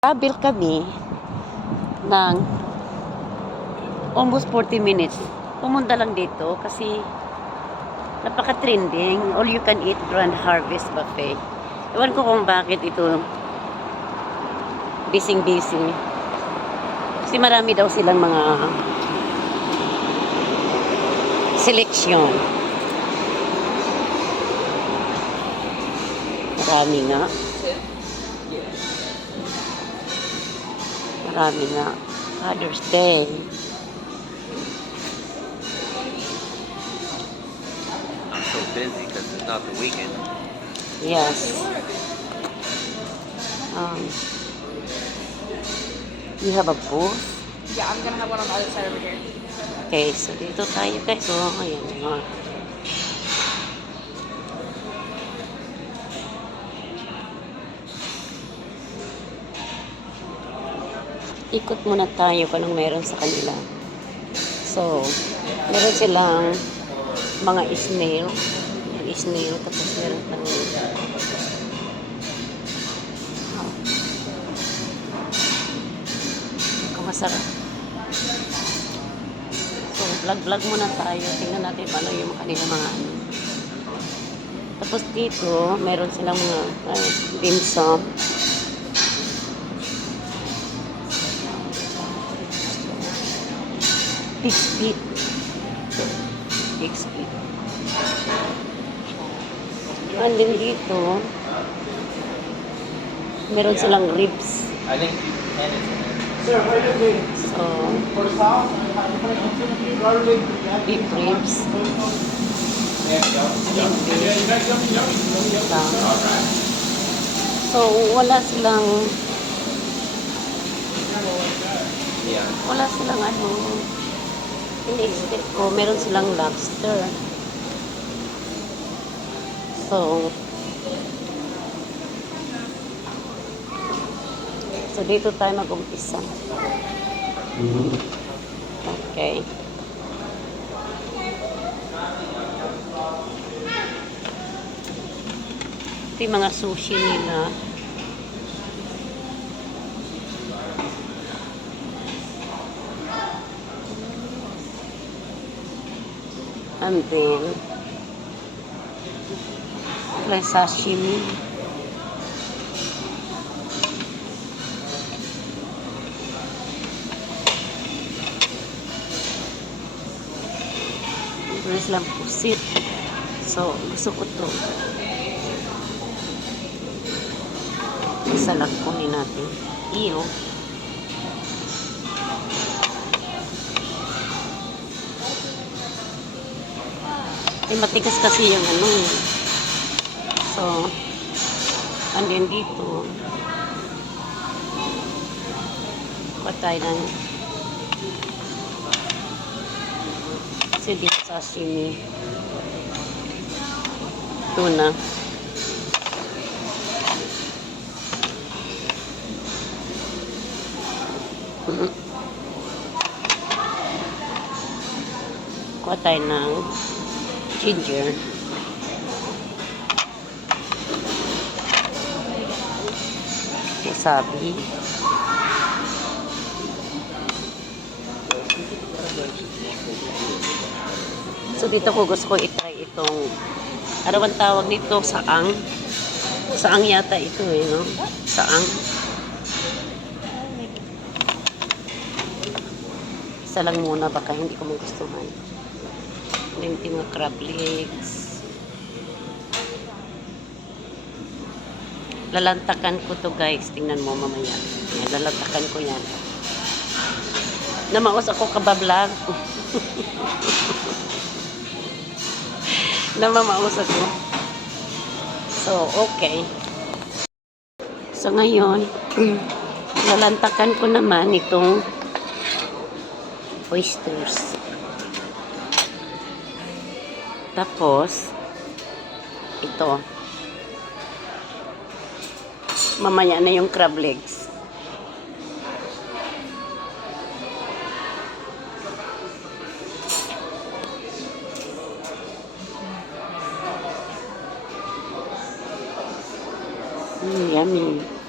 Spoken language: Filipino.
Travel kami ng almost 40 minutes. Pumunta lang dito kasi napaka-trending. All you can eat Grand Harvest Buffet. Ewan ko kung bakit ito busy-busy. Kasi marami daw silang mga selection. Marami nga. Marami nga. Father's Day. I'm so busy because it's not the weekend. Yes. You have a booth? Yeah, I'm gonna have one on the other side over here. Okay, so dito tayo guys. So, ayan nga. Ikot muna tayo kung anong meron sa kanila. So, meron silang mga snail. Yung snail, tapos meron pang masarap. So, vlog muna tayo. Tingnan natin paano yung kanila mga ano. Tapos dito, meron silang mga dim sum. Pig's feet. Pig's feet. And then dito, meron silang ribs. I think So, beef ribs. So, wala silang ano, ini-expect ko, meron silang lobster. So dito tayo mag-umpisa. Okay. Ito yung mga sushi nila. And then, like sashimi. Meron silang pusit. So, gusto ko to. Isa lang kunin natin. Iyo. Matigas kasi yung ano. So, and then dito, patay ng kasi dito sashimi. Tuna. Patay ng ginger. Wasabi. So dito ko gusto ko i-try itong arawan tawag nito saang. Saang yata ito eh, no? Saang. Isa lang muna baka hindi ko magustuhan. Yung mga crab legs. Lalantakan ko to guys. Tingnan mo mamaya. Yan, lalantakan ko yan. Namaos ako kabablog. Namamaos ako. So, okay. So, ngayon, lalantakan ko naman itong oysters. Tapos, ito. Mamaya na yung crab legs. Yummy.